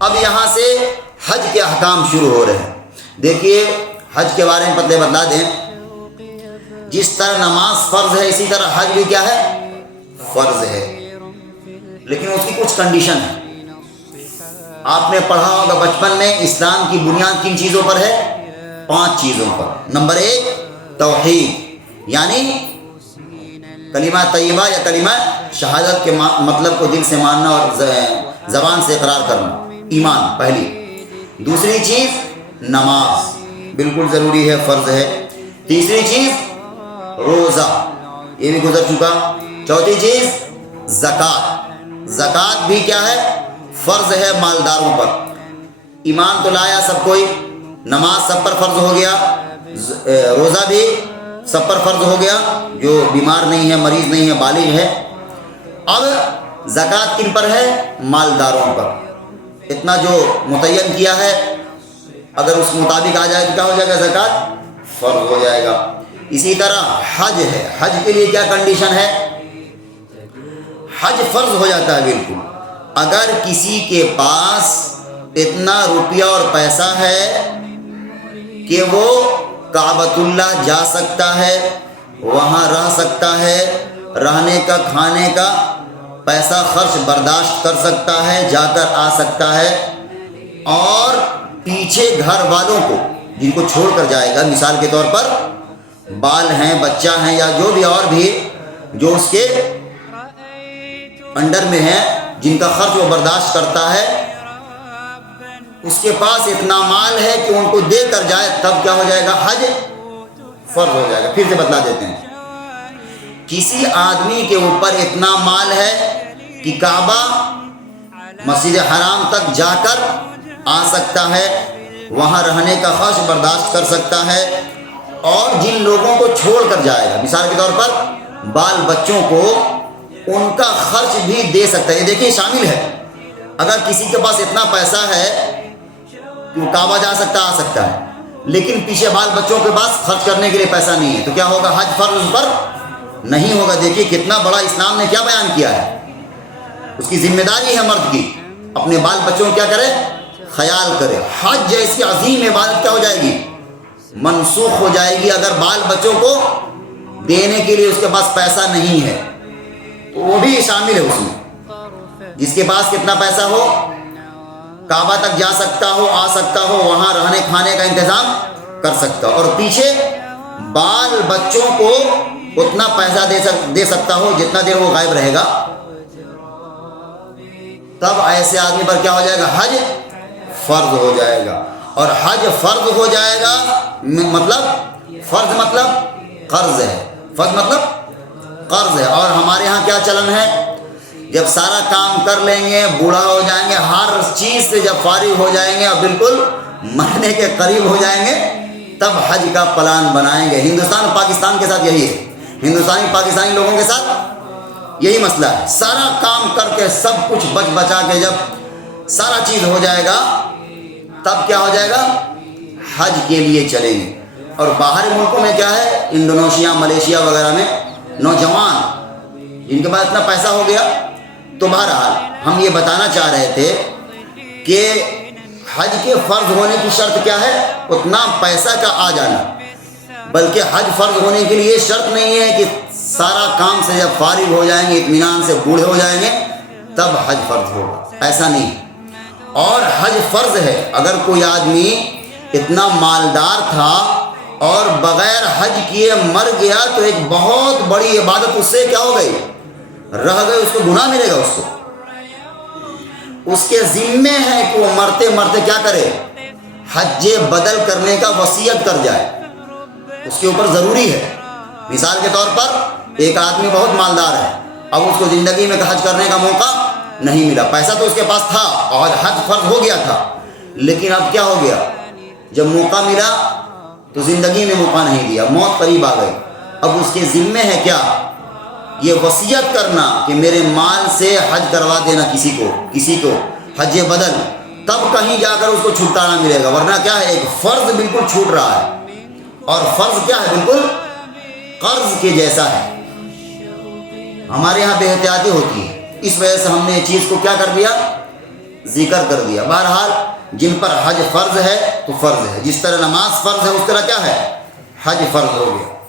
اب یہاں سے حج کے احکام شروع ہو رہے ہیں. دیکھیے حج کے بارے میں پتہ بتلا دیں. جس طرح نماز فرض ہے اسی طرح حج بھی کیا ہے؟ فرض ہے. لیکن اس کی کچھ کنڈیشن ہے. آپ نے پڑھا ہوگا بچپن میں اسلام کی بنیاد کن چیزوں پر ہے؟ 5 چیزوں پر. نمبر 1 توحید، یعنی کلمہ طیبہ یا کلمہ شہادت کے مطلب کو دل سے ماننا اور زبان سے اقرار کرنا، ایمان پہلی. دوسری چیز نماز بالکل ضروری ہے، فرض ہے. تیسری چیز روزہ، یہ بھی گزر چکا. چوتھی چیز زکوٰۃ، زکوٰۃ بھی کیا ہے؟ فرض ہے مالداروں پر. ایمان تو لایا سب کوئی، نماز سب پر فرض ہو گیا، روزہ بھی سب پر فرض ہو گیا جو بیمار نہیں ہے، مریض نہیں ہے، بالغ ہے. اب زکوٰۃ کن پر ہے؟ مالداروں پر. اتنا جو متعین کیا ہے اگر اس کے مطابق آ جائے تو کیا ہو جائے گا؟ زکوٰۃ فرض ہو جائے گا. اسی طرح حج ہے. حج کے لیے کیا کنڈیشن ہے؟ حج فرض ہو جاتا ہے بالکل اگر کسی کے پاس اتنا روپیہ اور پیسہ ہے کہ وہ کعبۃ اللہ جا سکتا ہے، وہاں رہ سکتا ہے، رہنے کا کھانے کا پیسہ خرچ برداشت کر سکتا ہے، جا کر آ سکتا ہے، اور پیچھے گھر والوں کو جن کو چھوڑ کر جائے گا، مثال کے طور پر بال ہیں، بچہ ہیں، یا جو بھی اور بھی جو اس کے انڈر میں ہیں جن کا خرچ وہ برداشت کرتا ہے، اس کے پاس اتنا مال ہے کہ ان کو دے کر جائے، تب کیا ہو جائے گا؟ حج فرض ہو جائے گا. پھر سے بتلا دیتے ہیں. کسی آدمی کے اوپر اتنا مال ہے کہ کعبہ مسجد حرام تک جا کر آ سکتا ہے، وہاں رہنے کا خرچ برداشت کر سکتا ہے، اور جن لوگوں کو چھوڑ کر جائے گا، مثال کے طور پر بال بچوں کو، ان کا خرچ بھی دے سکتا ہے. یہ دیکھیے شامل ہے. اگر کسی کے پاس اتنا پیسہ ہے کہ وہ کعبہ جا سکتا، آ سکتا ہے، لیکن پیچھے بال بچوں کے پاس خرچ کرنے کے لیے پیسہ نہیں ہے، تو کیا ہوگا؟ حج فرض پر نہیں ہوگا. دیکھیے کتنا بڑا اسلام نے کیا بیان کیا ہے. اس کی ذمہ داری ہے مرد کی، اپنے بال بچوں کو کیا کرے؟ خیال کرے. حج جیسی عظیم عبادت کیا ہو جائے گی؟ منسوخ ہو جائے گی اگر بال بچوں کو دینے کے لیے اس کے پاس پیسہ نہیں ہے، تو وہ بھی شامل ہے اس میں. جس کے پاس کتنا پیسہ ہو، کعبہ تک جا سکتا ہو، آ سکتا ہو، وہاں رہنے کھانے کا انتظام کر سکتا ہو، اور پیچھے بال بچوں کو اتنا پیسہ دے سکتا ہو جتنا دیر وہ غائب رہے گا، تب ایسے آدمی پر کیا ہو جائے گا؟ حج فرض ہو جائے گا. اور حج فرض ہو جائے گا مطلب، فرض مطلب قرض ہے، فرض مطلب قرض ہے. اور ہمارے ہاں کیا چلن ہے؟ جب سارا کام کر لیں گے، بوڑھا ہو جائیں گے، ہر چیز سے جب فارغ ہو جائیں گے اور بالکل مرنے کے قریب ہو جائیں گے، تب حج کا پلان بنائیں گے. ہندوستان اور پاکستان کے ساتھ یہی ہے. ہندوستانی پاکستانی لوگوں کے ساتھ یہی مسئلہ ہے. سارا کام کر کے سب کچھ بچا کے جب سارا چیز ہو جائے گا، تب کیا ہو جائے گا؟ حج کے لیے چلیں گے. اور باہر ملکوں میں کیا ہے؟ انڈونیشیا، ملیشیا وغیرہ میں نوجوان جن کے پاس اتنا پیسہ ہو گیا. تو بہرحال ہم یہ بتانا چاہ رہے تھے کہ حج کے فرض ہونے کی شرط کیا ہے؟ اتنا پیسہ کا آ جانا. بلکہ حج فرض ہونے کے لیے شرط نہیں ہے کہ سارا کام سے جب فارغ ہو جائیں گے، اطمینان سے بوڑھے ہو جائیں گے، تب حج فرض ہوگا. ایسا نہیں. اور حج فرض ہے اگر کوئی آدمی اتنا مالدار تھا اور بغیر حج کیے مر گیا، تو ایک بہت بڑی عبادت اس سے کیا ہو گئی؟ رہ گئی. اس کو گناہ ملے گا. اس کے ذمے ہے کہ وہ مرتے مرتے کیا کرے؟ حج بدل کرنے کا وصیت کر جائے. اس کے اوپر ضروری ہے. مثال کے طور پر ایک آدمی بہت مالدار ہے، اب اس کو زندگی میں حج کرنے کا موقع نہیں ملا. پیسہ تو اس کے پاس تھا اور حج فرض ہو گیا تھا، لیکن اب کیا ہو گیا؟ جب موقع ملا تو زندگی میں موقع نہیں دیا، موت قریب آ گئی. اب اس کے ذمے ہے کیا؟ یہ وصیت کرنا کہ میرے مال سے حج کروا دینا کسی کو حج بدل. تب کہیں جا کر اس کو چھٹکارا ملے گا. ورنہ کیا ہے؟ ایک فرض بالکل چھوٹ رہا ہے. اور فرض کیا ہے؟ بالکل قرض کے جیسا ہے. ہمارے یہاں بے احتیاطی ہوتی ہے، اس وجہ سے ہم نے یہ چیز کو کیا کر دیا؟ ذکر کر دیا۔ بہرحال جن پر حج فرض ہے تو فرض ہے، جس طرح نماز فرض ہے اس طرح کیا ہے، حج فرض ہو گیا۔